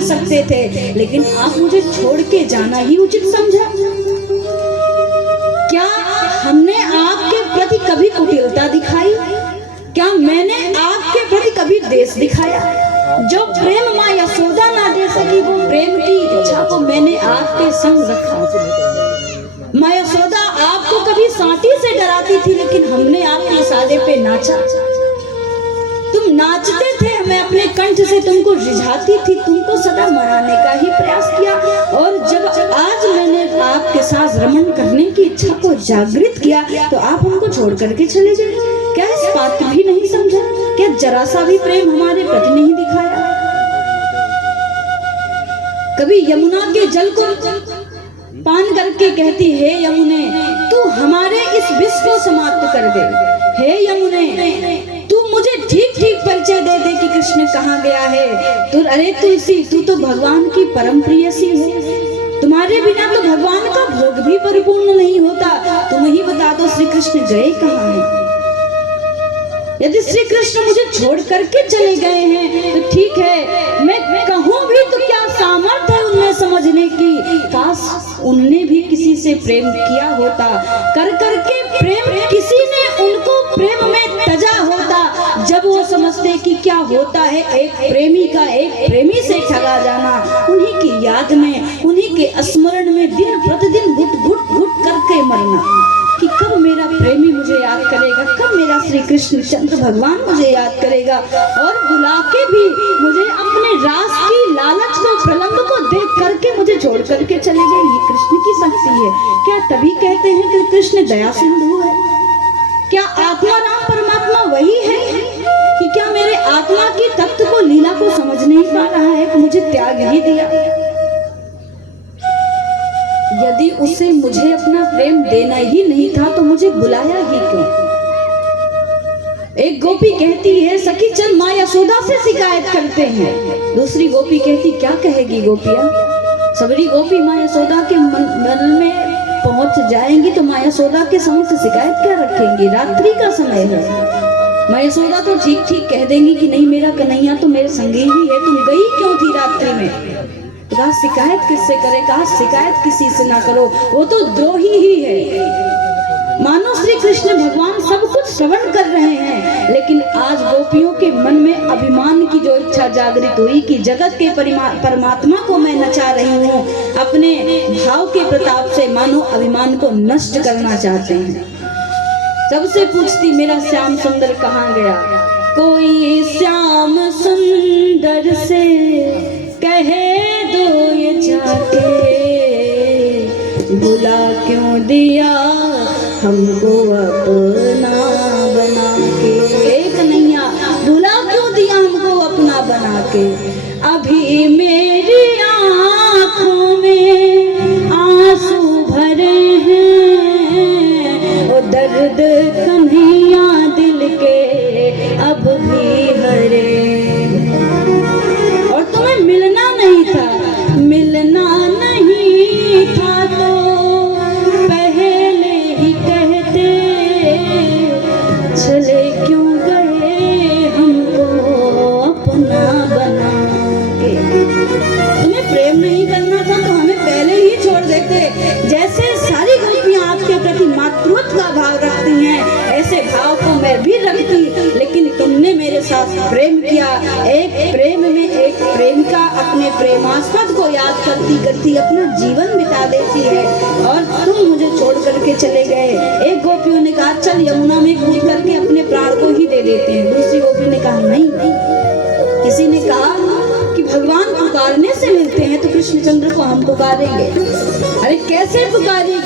कर सकते थे, लेकिन आप मुझे छोड़ के जाना ही उचित समझा। क्या हमने आपके प्रति कभी कुटिलता दिखाई? क्या मैंने आपके प्रति कभी देश दिखाया? जो प्रेम माँ यशोदा ना दे सकी, वो प्रेम की इच्छा को मैंने आपके संग रखा। माँ यशोदा आपको कभी सांटी से डराती थी, लेकिन हमने आपके इशारे पे नाचा। तुम नाचते थे, मैं अपने कंठ से तुमको रिझाती थी, तुमको सदा मनाने का ही प्रयास किया। और जब आज मैंने आपके साथ रमण करने की इच्छा को जागृत किया, तो आप हमको छोड़ करके चले गए। क्या इस बात भी नहीं समझा? क्या जरा सा भी प्रेम हमारे प्रति नहीं दिखाया? कभी यमुना के जल को पान करके कहती, हे यमुने तू हमारे इस विष को समाप्त कर दे। हे यमुने तू मुझे ठीक ठीक परिचय दे दे कि कृष्ण कहाँ गया है। तू अरे तुलसी, तू तो भगवान की परम प्रियसी है, तुम्हारे बिना तो भगवान का भोग भी परिपूर्ण नहीं होता। तुम ही बता दो श्री कृष्ण गए कहाँ हैं? यदि श्री कृष्ण मुझे छोड़ करके चले गए हैं तो ठीक है, मैं कहूँ भी तो क्या सामर्थ्य है उनमें समझने की। काश उनने भी किसी से प्रेम किया होता, कर करके प्रेम किसी ने उनको प्रेम में तजा होता। जब वो समझते कि क्या होता है एक प्रेमी का एक प्रेमी से ठगा जाना, उन्हीं की याद में, उन्हीं के स्मरण में दिन प्रतिदिन घुट घुट घुट करके मरना कि कब मेरा प्रेमी मुझे याद करेगा, कब मेरा श्री कृष्ण चंद्र भगवान मुझे याद करेगा। और बुला के भी मुझे अपने रास की लालच को, प्रलंब को देख करके मुझे छोड़ करके चले गए। ये कृष्ण की शक्ति है। क्या तभी कहते हैं कि कृष्ण दया सिंधु है? क्या आत्मा राम परमात्मा वही है कि क्या मेरे आत्मा की तत्व को, लीला को समझ नहीं पा रहा है कि मुझे त्याग ही दिया? यदि उसे मुझे अपना प्रेम देना ही नहीं था तो मुझे बुलाया ही क्यों? एक गोपी कहती है, सखी चल माँ यशोदा से शिकायत करते हैं। दूसरी गोपी कहती, क्या कहेगी गोपियां? सबरी गोपी माँ यशोदा के मन में पहुंच जाएंगी तो माँ यशोदा के समक्ष शिकायत क्या रखेंगी? रात्रि का समय है। माँ यशोदा तो ठीक ठीक कह देंगी कि नहीं, मेरा कन्हैया तो मेरे संगी ही है, तुम गई क्यों थी रात्रि में? कहा शिकायत किससे करे? कहा शिकायत किसी से ना करो, वो तो द्रोही ही है। मानो श्री कृष्ण भगवान सब कुछ श्रवण कर रहे हैं, लेकिन आज गोपियों के मन में अभिमान की जो इच्छा जागृत हुई कि जगत के परमात्मा को मैं नचा रही हूँ, अपने भाव के प्रताप से मानो अभिमान को नष्ट करना चाहते हैं। सबसे पूछती, मेरा श्याम सुंदर कहाँ गया? कोई श्याम सुंदर से कहे दो ये जाके, बुला क्यों दिया हमको अपना बना के। एक नैया बुला क्यों दिया हमको अपना बना के? अभी मेरी आँखों में आंसू भरे हैं, ओ दर्द कन्हैया दिल के अब भी हरे। और तुम्हें मिलना नहीं था, मिलना नहीं था तो पहले ही कहते, चले क्यों गए हमको अपना बना के। तुम्हें प्रेम नहीं करना था तो हमें पहले ही छोड़ देते। जैसे सारी गोपियां आपके प्रति मातृत्व का भाव रखती हैं, ऐसे भाव को मैं भी रखती, लेकिन तुमने मेरे साथ प्रेम किया। एक प्रेम में एक प्रेमिका अपने प्रेमास्पद को याद करती करती अपना जीवन बिता देती है, और तुम मुझे छोड़ करके चले गए। एक गोपियों ने कहा चल यमुना में कूद करके अपने प्राण को ही दे देते हैं। दूसरी गोपी ने कहा नहीं। किसी ने कहा कि भगवान पुकारने से मिलते हैं, तो कृष्णचंद्र को हम पुकारेंगे। अरे कैसे पुकारेंगे?